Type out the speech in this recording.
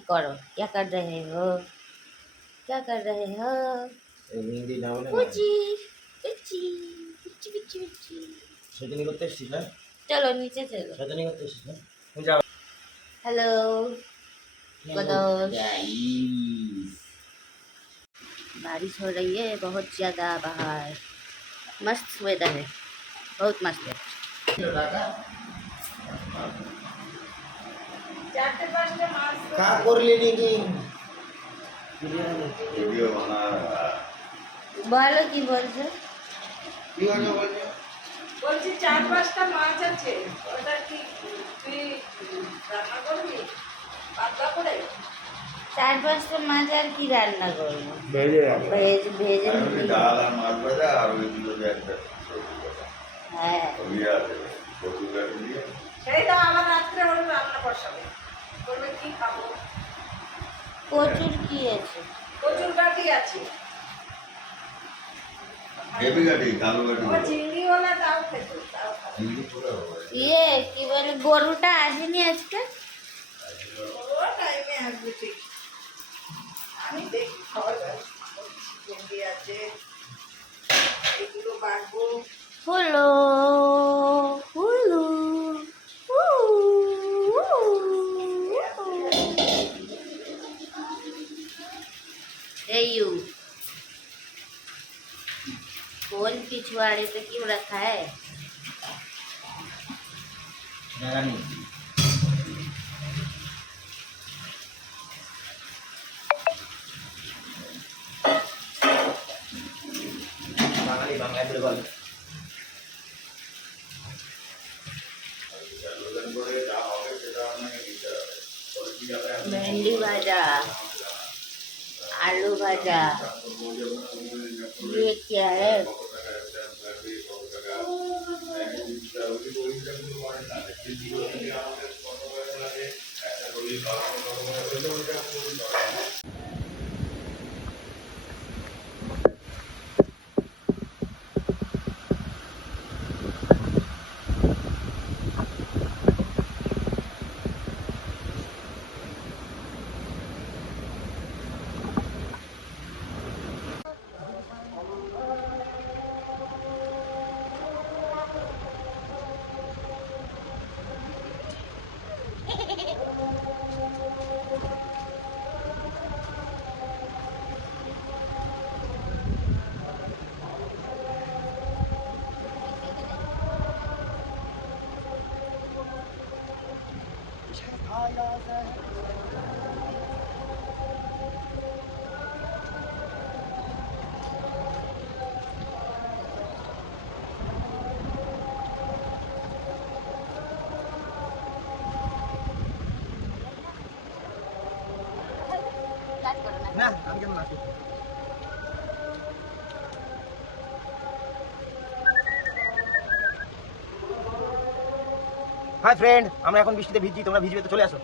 की करो, क्या कर रहे हो, क्या कर रहे हो? हिंदी ना बोले पुची पुची पुची पुची पुची। शैतानी करते एসছিস না चलो नीचे चलो। शैतानी करते एসছিস না তুমি যাও हेलो गदोश। बारिश हो रही है बहुत ज़्यादा बाहर, मस्त वेदर है, बहुत मस्त है। কা করলি নাকি ভিডিও বানা बोलो की बोलছো? কি হলো বলছো বলছি 4-5টা মাছ আছে, ওটা কি তুই রান্না করবি পাতলা করে? 4-5টা মাছ আর কি রান্না করবো? ভেজে ভেজে আমি ডাল আর মাছ ভাজা আর ওই দুটো একটা সবজি ভাজা হ্যাঁ। ওই আছে কচু গাড়ি দিয়ে সেইটা আবার রাত্রে ওর রান্না বসাবে, বলবে কি খাবো। প্রচুর কি আছে? কচুর গাঠি আছে, হেভি গাড়ি কালো গাড়ি ও চিংড়িওয়ালা তাও খেত, তাও খাবে। চিংড়ি পোড়া হবে ইয়ে কি বলে, গরুটা আসেনি আজকে? ও টাইমে আসবে ঠিক, আমি দেখি খাওয়া যায়। চিংড়ি আছে, এগুলো বাড়বো। হলো হলো Hey you, फोन पिछवाड़े पे क्यों रखा है? জায়গা নেই বাঙালি বাংলায় বলে বলে করে যা হবে সেটা আপনাকে দিতে হবে পরে কি হবে भिंडी भाजा, आलू भाजा, ये क्या है? না আমি কেন নাচি হাই ফ্রেন্ড, আমরা এখন বৃষ্টিতে ভিজছি, তোমরা ভিজবে তো চলে আসো।